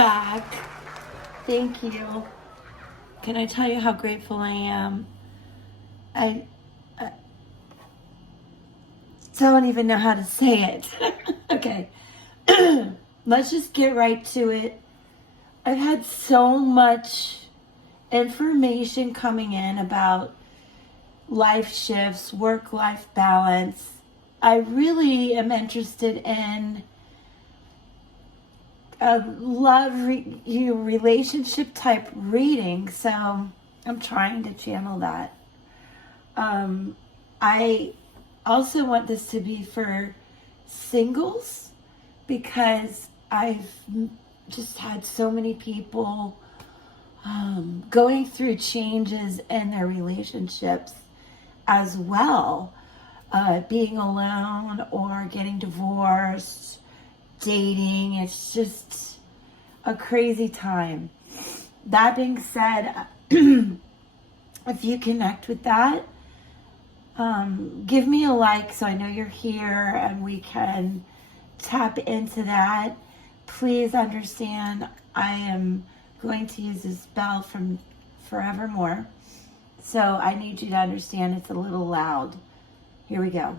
back. Thank you. Can I tell you how grateful I am? I don't even know how to say it. Okay. Let's just get right to it. I've had so much information coming in about life shifts, work-life balance. I really am interested in a relationship type reading, so I'm trying to channel that. I also want this to be for singles because I've just had so many people going through changes in their relationships as well, being alone or getting divorced, dating. It's just a crazy time. That being said, if you connect with that, give me a like so I know you're here and we can tap into that. Please understand I am going to use this bell from forevermore, so I need you to understand it's a little loud. Here we go.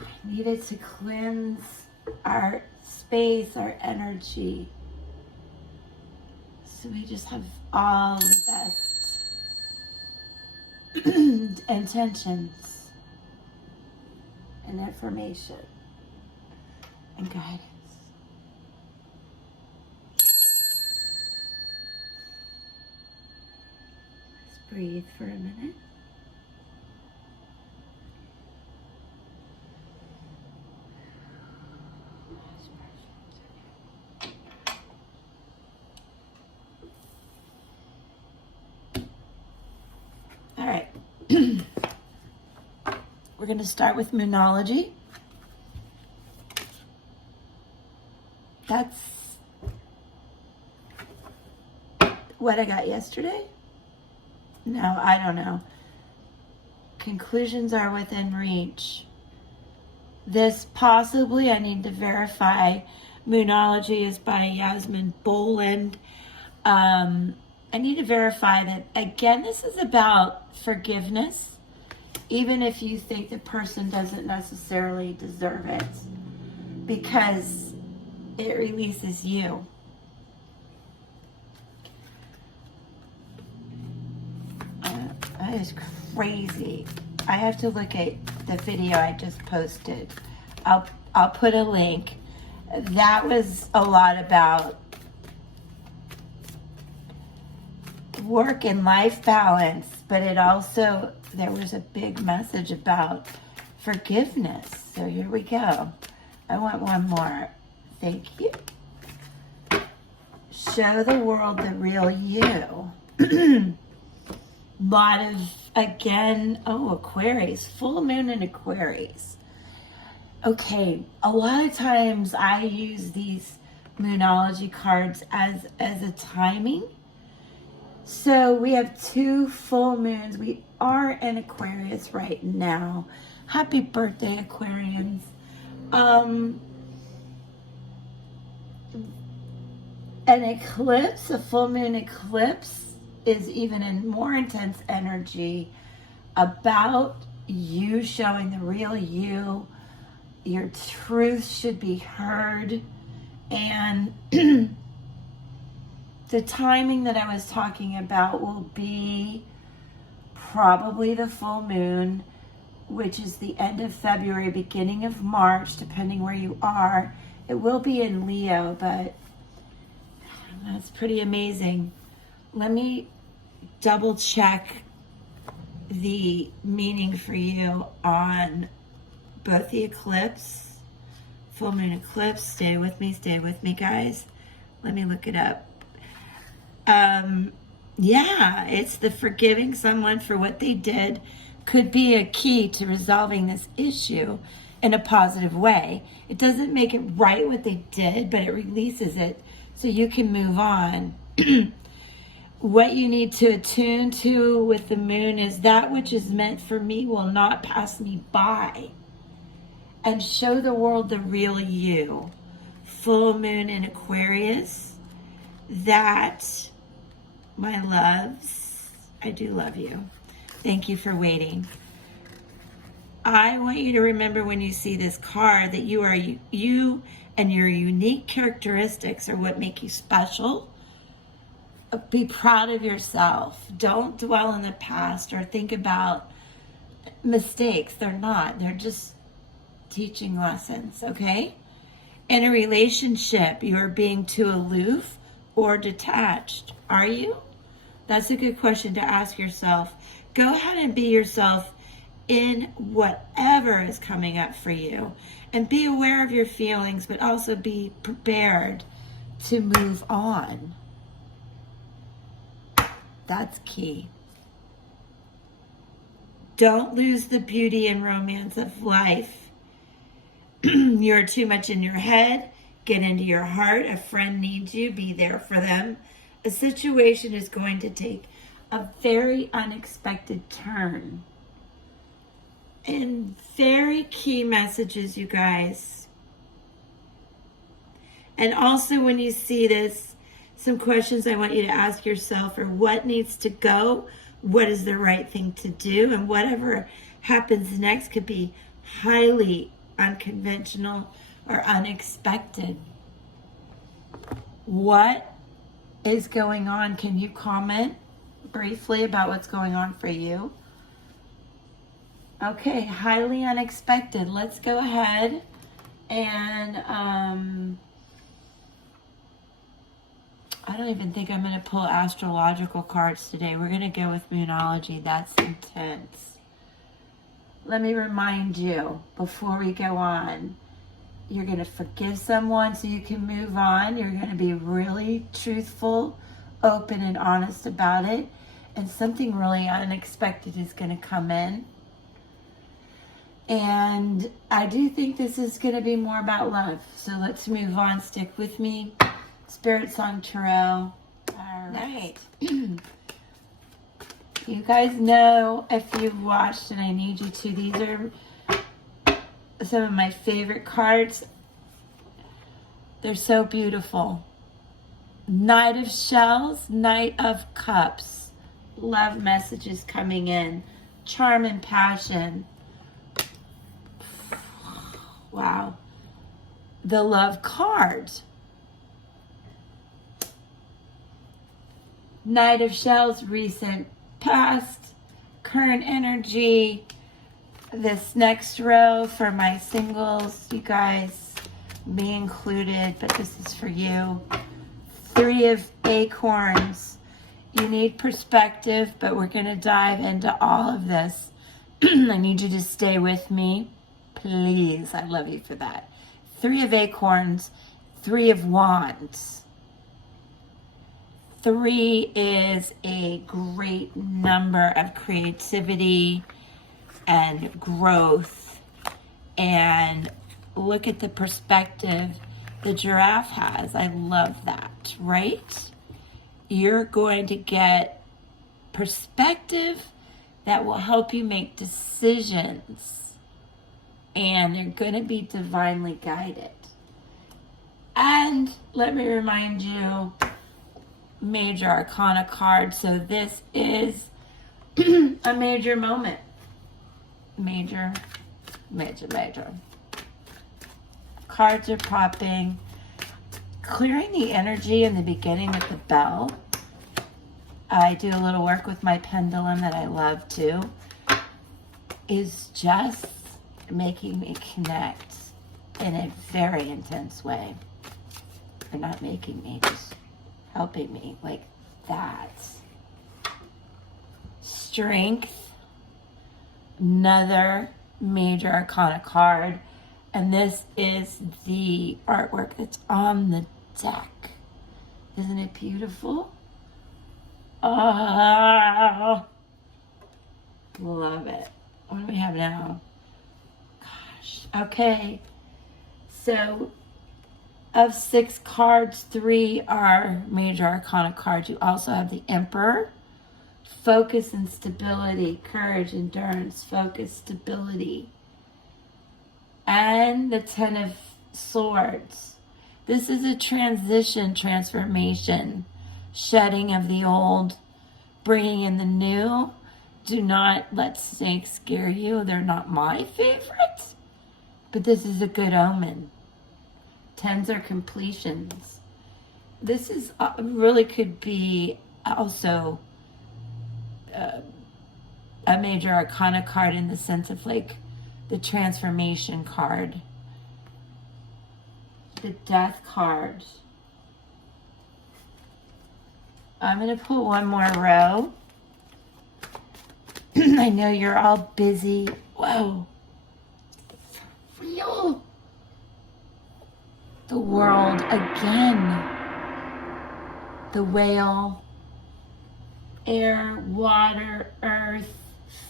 I needed to cleanse our space, our energy, so we just have all the best intentions and information and guidance. Let's breathe for a minute. All right. We're going to start with Moonology. That's what I got yesterday? No, I don't know. Conclusions are within reach. This possibly, I need to verify. Moonology is by Yasmin Boland. I need to verify that. Again, this is about forgiveness, even if you think the person doesn't necessarily deserve it, because it releases you. That is crazy. I have to look at the video I just posted. I'll put a link. That was a lot about work and life balance, but it also, there was a big message about forgiveness. So here we go. I want one more. Thank you. Show the world the real you. Lot of, again, Aquarius, full moon in Aquarius. Okay, a lot of times I use these Moonology cards as a timing. So we have 2 full moons. We are in Aquarius right now. Happy birthday, Aquarians. An eclipse, a full moon eclipse, is even in more intense energy about you showing the real you. Your truth should be heard. And the timing that I was talking about will be probably the full moon, which is the end of February, beginning of March, depending where you are. It will be in Leo, but that's pretty amazing. Let me double check the meaning for you on both the eclipse, full moon eclipse. Stay with me, guys. Let me look it up. Yeah, it's the forgiving someone for what they did could be a key to resolving this issue in a positive way. It doesn't make it right what they did, but it releases it so you can move on. What you need to attune to with the moon is that which is meant for me will not pass me by. and show the world the real you. Full moon in Aquarius. That, my loves, I do love you. Thank you for waiting. I want you to remember when you see this card that you are you and your unique characteristics are what make you special. Be proud of yourself. Don't dwell in the past or think about mistakes. They're not. They're just teaching lessons, okay? In a relationship, you're being too aloof or detached. Are you? That's a good question to ask yourself. Go ahead and be yourself in whatever is coming up for you. And be aware of your feelings, but also be prepared to move on. That's key. Don't lose the beauty and romance of life. You're too much in your head. Get into your heart. A friend needs you. Be there for them. A situation is going to take a very unexpected turn. And very key messages, you guys. And also when you see this, some questions I want you to ask yourself are what needs to go, what is the right thing to do, and whatever happens next could be highly unconventional or unexpected. What is going on? Can you comment briefly about what's going on for you? Okay, highly unexpected. Let's go ahead and I don't even think I'm going to pull astrological cards today. We're going to go with Moonology. That's intense. Let me remind you before we go on, you're going to forgive someone so you can move on. You're going to be really truthful, open, and honest about it. And something really unexpected is going to come in. And I do think this is going to be more about love. So let's move on. Stick with me. Spiritsong Tarot. All right. You guys know, if you've watched, and I need you to, these are some of my favorite cards. They're so beautiful. Knight of Shells, Knight of Cups. Love messages coming in. Charm and passion. Wow. The Love card. Knight of Shells, recent, past, current energy. This next row for my singles, you guys, me included, but this is for you. Three of Acorns. You need perspective, but we're going to dive into all of this. I need you to stay with me. Please, I love you for that. Three of Acorns, Three of Wands. Three is a great number of creativity and growth. And look at the perspective the giraffe has. I love that, right? You're going to get perspective that will help you make decisions. And they're going to be divinely guided. And let me remind you, Major Arcana card. So this is a major moment. Major. Cards are popping. Clearing the energy in the beginning with the bell. I do a little work with my pendulum that I love too. Is just making me connect in a very intense way. They're not making me, just helping me like that. Strength, another Major Arcana card, and this is the artwork that's on the deck. Isn't it beautiful? Oh, love it. What do we have now? Gosh. Okay. So of 6 cards, 3 are Major Arcana cards. You also have the Emperor. Focus and stability, courage, endurance, focus, stability. and the Ten of Swords. This is a transition, transformation, shedding of the old, bringing in the new. Do not let snakes scare you. They're not my favorites, but this is a good omen. Tens are completions. This is really could be also a major arcana card in the sense of like the transformation card. The Death card. I'm going to pull one more row. I know you're all busy. Whoa. For real. The World again. The Whale. Air, water, earth,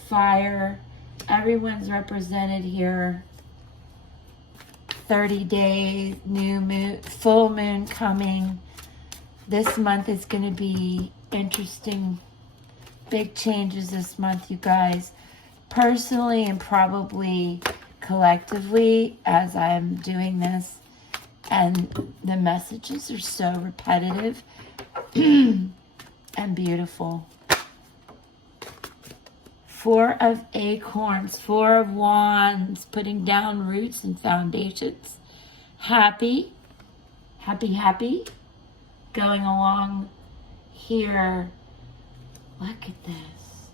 fire. Everyone's represented here. 30 days, new moon, full moon coming. This month is going to be interesting. Big changes this month, you guys. Personally and probably collectively as I'm doing this. And the messages are so repetitive and beautiful. Four of Acorns, Four of Wands, putting down roots and foundations. Happy, happy, happy. Going along here. Look at this.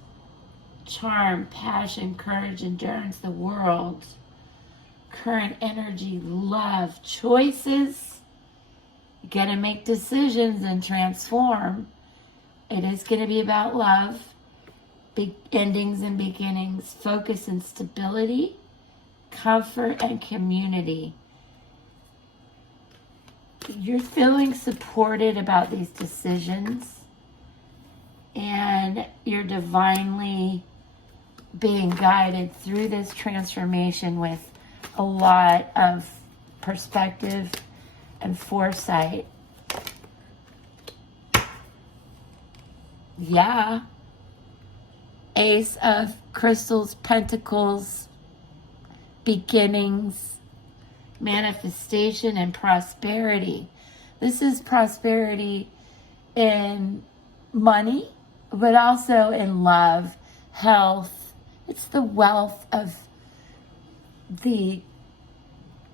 Charm, passion, courage, endurance, the world. Current energy, love, choices. You gotta make decisions and transform. It is gonna be about love. Big endings and beginnings, focus and stability, comfort and community. You're feeling supported about these decisions, and you're divinely being guided through this transformation with a lot of perspective and foresight. Yeah. Ace of Crystals, Pentacles, beginnings, manifestation, and prosperity. This is prosperity in money, but also in love, health. It's the wealth of the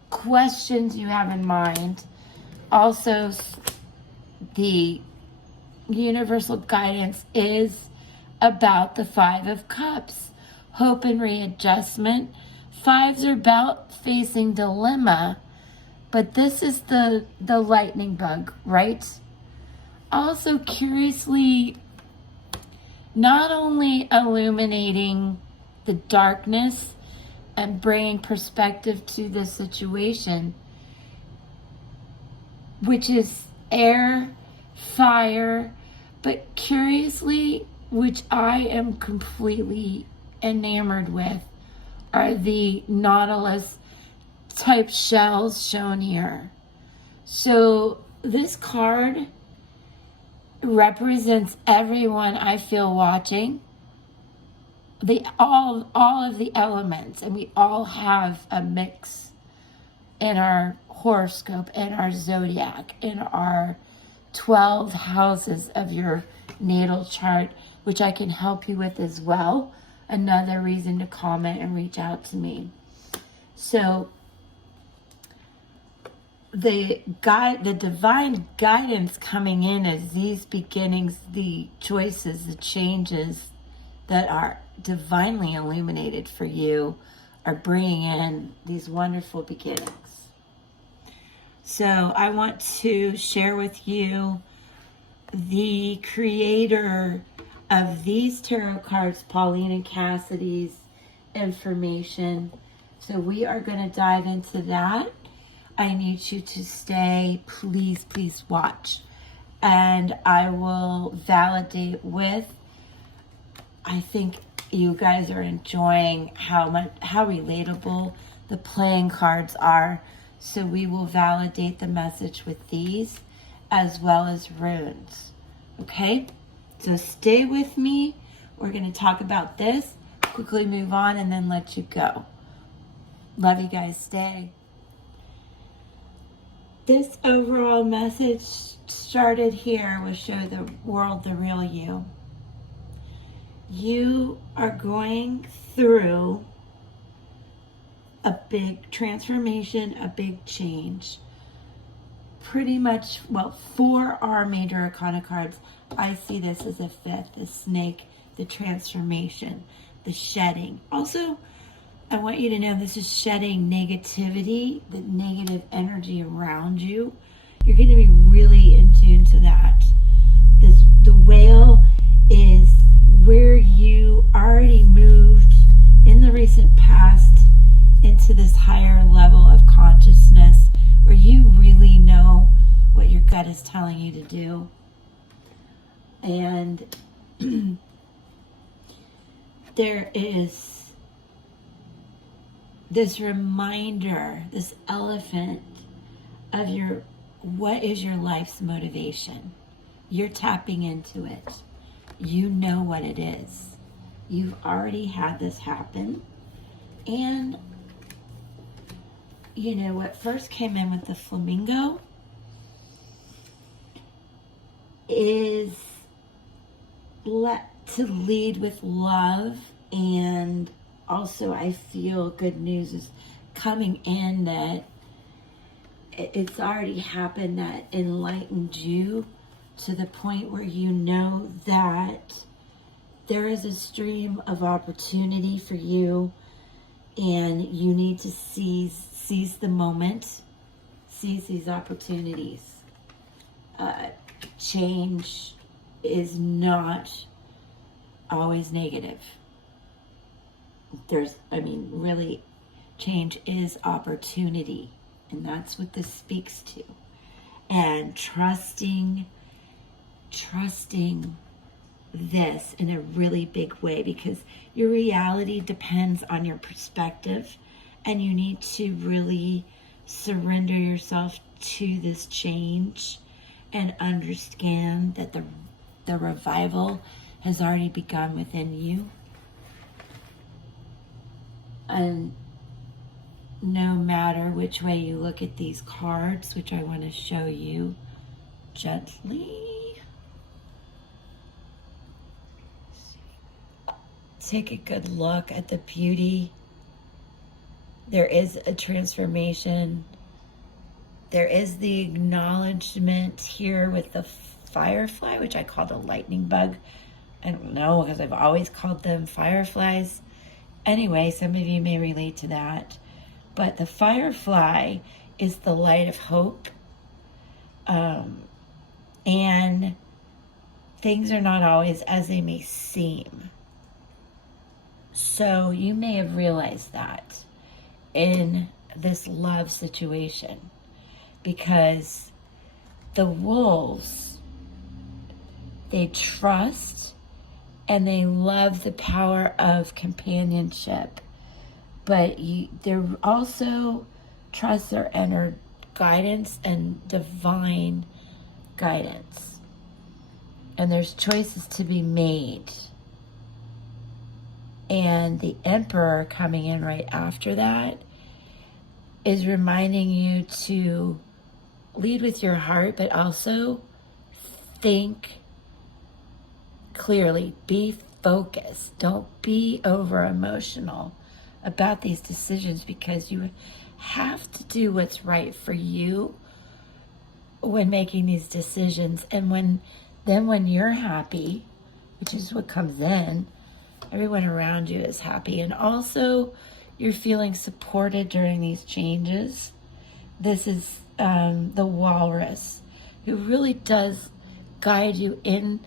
questions you have in mind. Also, the universal guidance is about the Five of Cups, hope and readjustment. Fives are about facing dilemma, but this is the lightning bug, right? Also, curiously, not only illuminating the darkness and bringing perspective to the situation, which is air, fire, but curiously, which I am completely enamored with, are the Nautilus type shells shown here. So this card represents everyone I feel watching, all of the elements, and we all have a mix in our horoscope, in our zodiac, in our 12 houses of your natal chart, which I can help you with as well. Another reason to comment and reach out to me. So the divine guidance coming in as these beginnings, the choices, the changes that are divinely illuminated for you are bringing in these wonderful beginnings. So I want to share with you the creator of these tarot cards, Pauline and Cassidy's information. So we are going to dive into that. I need you to stay. Please, please watch. And I will validate with, I think you guys are enjoying how relatable the playing cards are. So we will validate the message with these as well as runes. Okay? So stay with me. We're going to talk about this, quickly move on, and then let you go. Love you guys. Stay. This overall message started here with show the world the real you. You are going through a big transformation, a big change. Pretty much, well, 4 are major arcana cards. I see this as a 5th, the snake, the transformation, the shedding. Also, I want you to know this is shedding negativity, the negative energy around you. You're going to be really in tune to that. The whale is where you already moved in the recent past into this higher level of consciousness where you really know what your gut is telling you to do. And there is this reminder, this elephant of what is your life's motivation. You're tapping into it. You know what it is. You've already had this happen. And you know what first came in with the flamingo is to lead with love. And also I feel good news is coming in that it's already happened, that enlightened you to the point where you know that there is a stream of opportunity for you and you need to seize the moment, seize these opportunities. Change is not always negative. Really, change is opportunity. And that's what this speaks to. And trusting this in a really big way, because your reality depends on your perspective, and you need to really surrender yourself to this change and understand that the revival has already begun within you. And no matter which way you look at these cards, which I want to show you gently, take a good look at the beauty. There is a transformation. There is the acknowledgement here with the firefly, which I called a lightning bug. I don't know, because I've always called them fireflies. Anyway, some of you may relate to that. But the firefly is the light of hope. And things are not always as they may seem. So you may have realized that in this love situation, because the wolves, they trust and they love the power of companionship, but they're also trust their inner guidance and divine guidance. And there's choices to be made. And the Emperor coming in right after that is reminding you to lead with your heart, but also think clearly, be focused. Don't be over emotional about these decisions, because you have to do what's right for you when making these decisions. And when you're happy, which is what comes in, everyone around you is happy. And also you're feeling supported during these changes. This is the walrus, who really does guide you in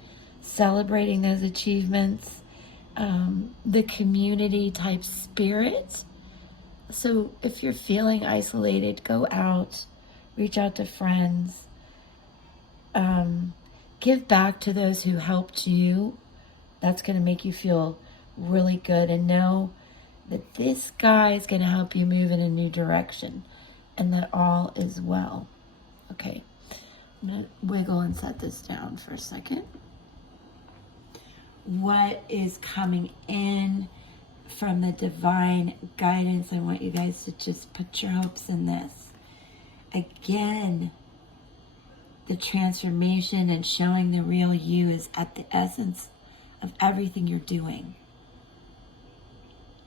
celebrating those achievements. The community type spirit. So if you're feeling isolated, go out, reach out to friends, give back to those who helped you. That's going to make you feel really good, and know that this guy is going to help you move in a new direction, and that all is well. Okay, I'm going to wiggle and set this down for a second. What is coming in from the divine guidance. I want you guys to just put your hopes in this. Again, the transformation and showing the real you is at the essence of everything you're doing.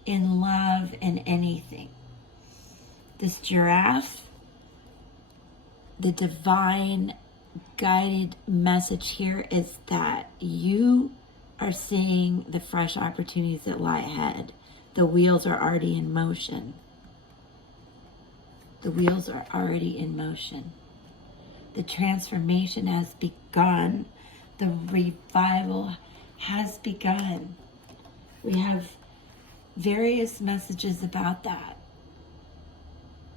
In love and anything. This giraffe, the divine guided message here is that you are seeing the fresh opportunities that lie ahead. The wheels are already in motion. The wheels are already in motion. The transformation has begun. The revival has begun. We have various messages about that.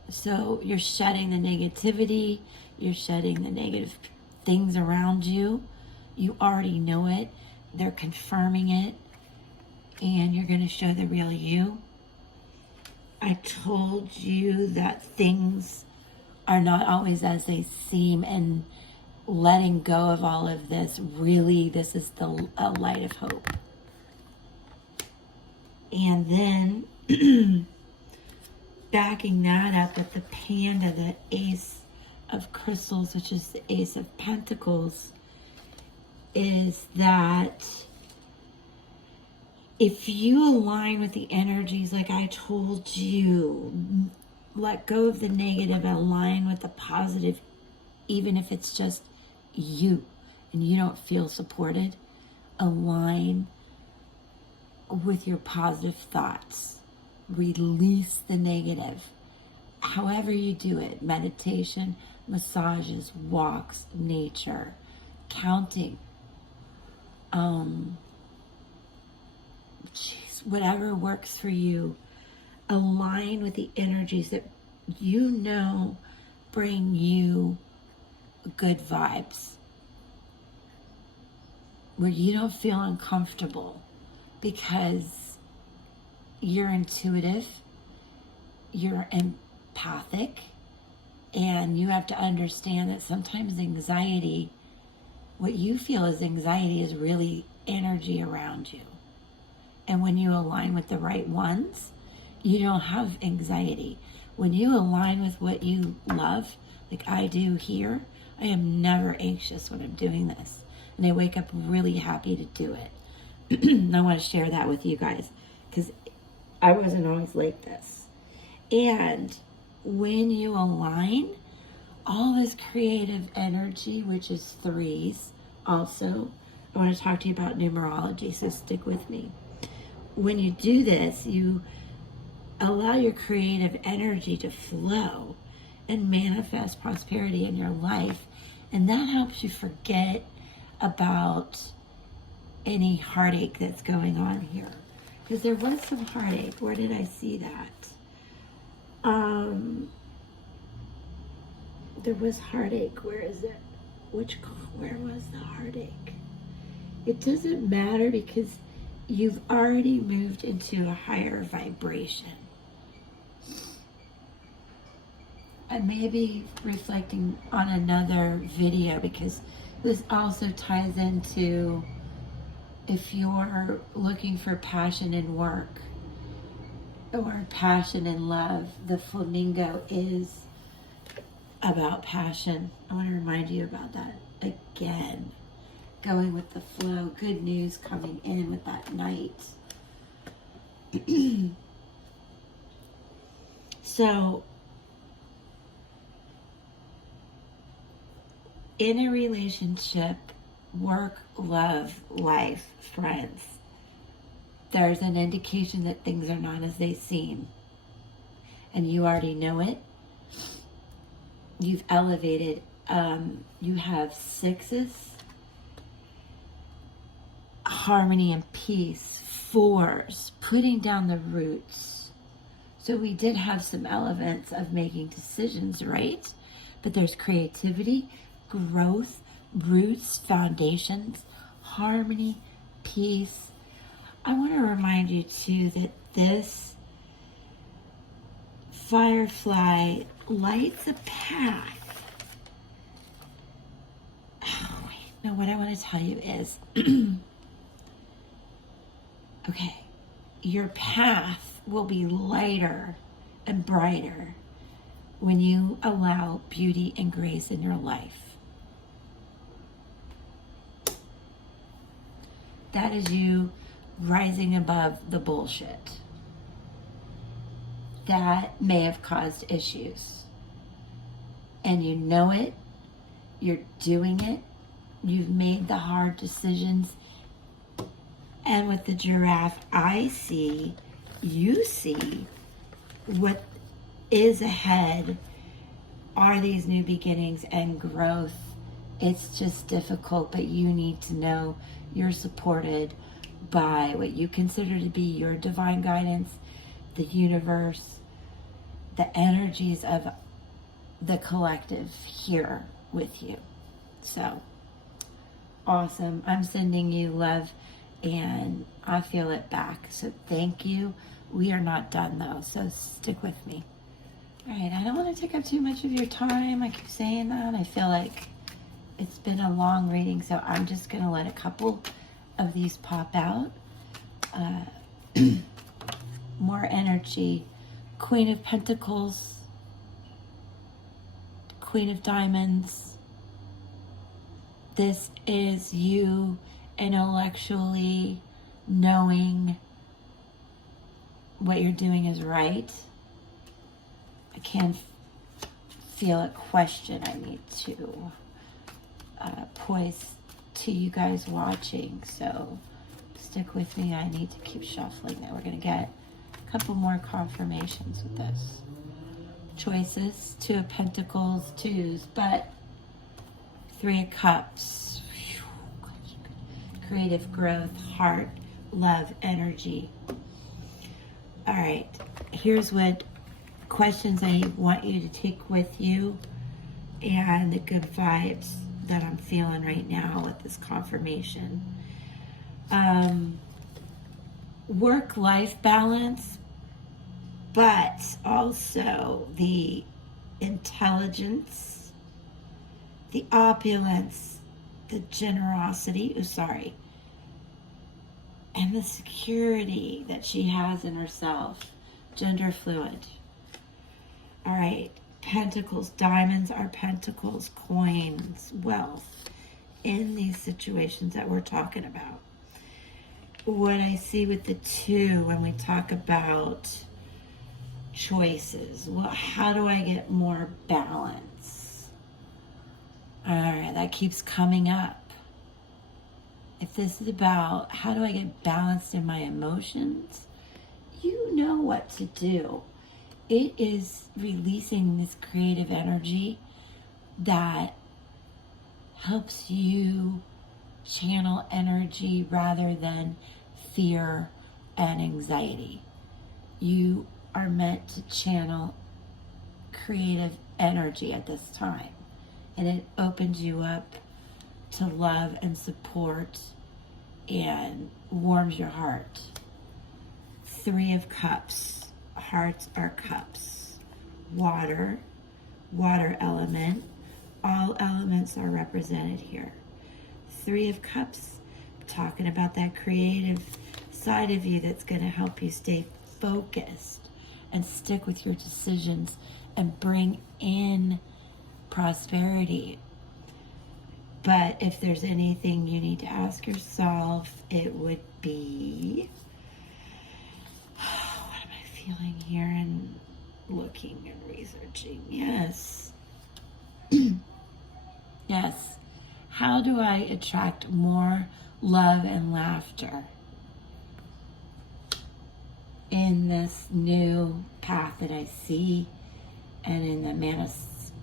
So you're shedding the negativity. You're shedding the negative things around you. You already know it. They're confirming it. And you're going to show the real you. I told you that things are not always as they seem, and letting go of all of this, really, this is a light of hope. And then backing that up with the panda, the ace of crystals, which is the ace of pentacles, is that if you align with the energies like I told you, let go of the negative and align with the positive, even if it's just you and you don't feel supported, align with your positive thoughts. Release the negative. However you do it, meditation, massages, walks, nature, counting, whatever works for you. Align with the energies that you know bring you good vibes, where you don't feel uncomfortable because you're intuitive, you're empathic, and you have to understand that sometimes anxiety, what you feel as anxiety, is really energy around you. And when you align with the right ones, you don't have anxiety. When you align with what you love, like I do here, I am never anxious when I'm doing this. And I wake up really happy to do it. And I want to share that with you guys, because I wasn't always like this. And when you align, all this creative energy, which is threes, also, I want to talk to you about numerology, so stick with me. When you do this, you allow your creative energy to flow and manifest prosperity in your life. And that helps you forget about any heartache that's going on here. Because there was some heartache. Where did I see that? There was heartache. Where is it? Where was the heartache? It doesn't matter, because you've already moved into a higher vibration. I may be reflecting on another video, because this also ties into if you're looking for passion in work or passion in love. The flamingo is about passion. I want to remind you about that again. Going with the flow, good news coming in with that knight. So, in a relationship, work, love, life, friends, there's an indication that things are not as they seem. And you already know it. You've elevated. You have sixes, harmony and peace, fours, putting down the roots. So we did have some elements of making decisions, right? But there's creativity, growth, roots, foundations, harmony, peace. I want to remind you too that this firefly lights a path. Oh, wait. No, what I want to tell you is, okay, your path will be lighter and brighter when you allow beauty and grace in your life. That is you rising above the bullshit that may have caused issues. And you know it, you're doing it, you've made the hard decisions. And with the giraffe, you see what is ahead are these new beginnings and growth. It's just difficult, but you need to know you're supported by what you consider to be your divine guidance, the universe, the energies of the collective here with you. So awesome. I'm sending you love and I feel it back. So thank you. We are not done though, so stick with me. All right, I don't want to take up too much of your time. I keep saying that. I feel like it's been a long reading, so I'm just going to let a couple of these pop out. More energy. Queen of Pentacles, Queen of Diamonds. This is you intellectually knowing what you're doing is right. I can feel a question I need to poise to you guys watching, so stick with me. I need to keep shuffling that. We're going to get a couple more confirmations with this. Choices, Two of Pentacles, twos, but Three of Cups. Creative growth, heart, love, energy. All right, here's what questions I want you to take with you and the good vibes that I'm feeling right now with this confirmation. Work-life balance, but also the intelligence, the opulence, the generosity, and the security that she has in herself. Gender fluid. All right, pentacles, diamonds are pentacles, coins, wealth in these situations that we're talking about. What I see with the two when we talk about choices, well, how do I get more balance? All right, that keeps coming up. If this is about how do I get balanced in my emotions, you know what to do. It is releasing this creative energy that helps you channel energy rather than fear and anxiety. You are meant to channel creative energy at this time, and it opens you up to love and support and warms your heart. Three of Cups. Hearts are cups. Water element. All elements are represented here. Three of Cups, talking about that creative side of you that's going to help you stay focused and stick with your decisions and bring in prosperity. But if there's anything you need to ask yourself, it would be, what am I feeling here and looking and researching? Yes. Yes. How do I attract more love and laughter in this new path that I see and in the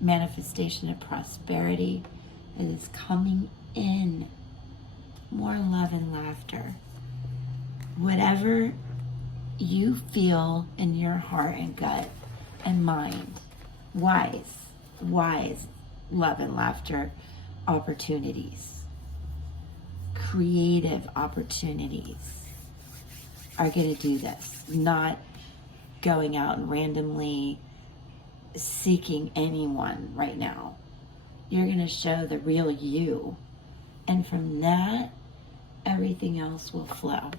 manifestation of prosperity that is coming in? More love and laughter. Whatever you feel in your heart and gut and mind, wise love and laughter opportunities, creative opportunities are going to do this, not going out and randomly seeking anyone right now. You're going to show the real you, and from that, everything else will flow.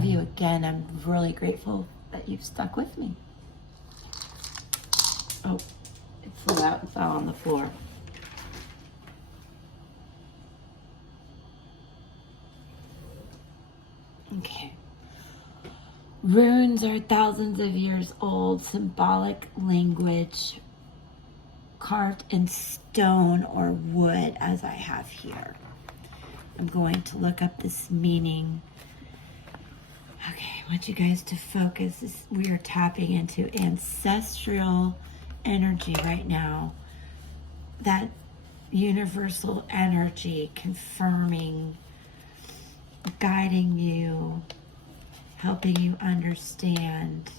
love you again. I'm really grateful that you've stuck with me. Oh, it flew out and fell on the floor. Okay. Runes are thousands of years old, symbolic language carved in stone or wood, as I have here. I'm going to look up this meaning. Okay, I want you guys to focus. We are tapping into ancestral energy right now. That universal energy confirming, guiding you, helping you understand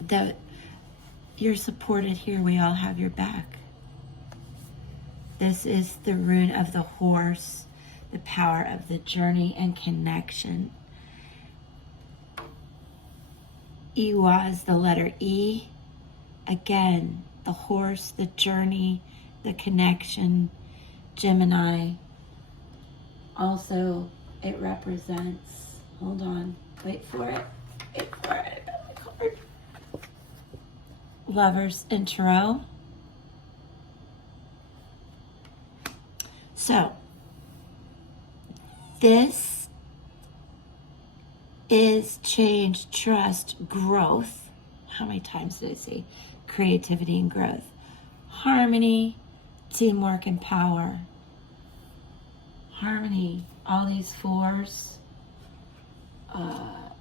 that you're supported here. We all have your back. This is the rune of the horse, the power of the journey and connection. Iwa is the letter E. Again, the horse, the journey, the connection. Gemini. Also, it represents, hold on, wait for it. I got the card. Lovers in Tarot. So, this is change, trust, growth. How many times did I say creativity and growth? Harmony, teamwork, and power. Harmony, all these fours. Oh,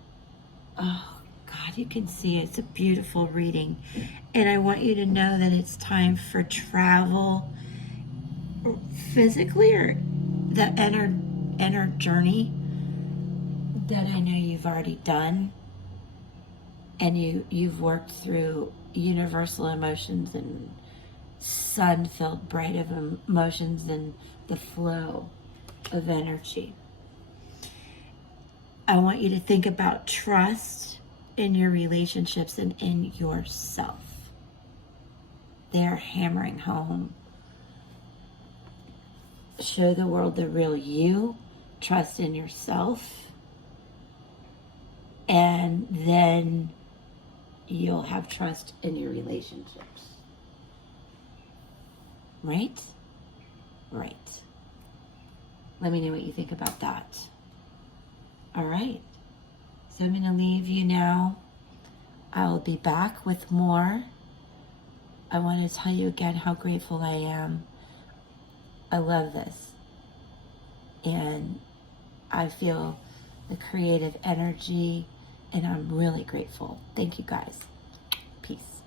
God, you can see it. It's a beautiful reading. And I want you to know that it's time for travel, physically, or the inner journey that I know you've already done, and you've worked through universal emotions and sun-filled bright of emotions and the flow of energy. I want you to think about trust in your relationships and in yourself. They're hammering home. Show the world the real you. Trust in yourself. And then you'll have trust in your relationships. Right? Right. Let me know what you think about that. All right. So I'm going to leave you now. I'll be back with more. I want to tell you again how grateful I am. I love this. And I feel the creative energy, and I'm really grateful. Thank you guys. Peace.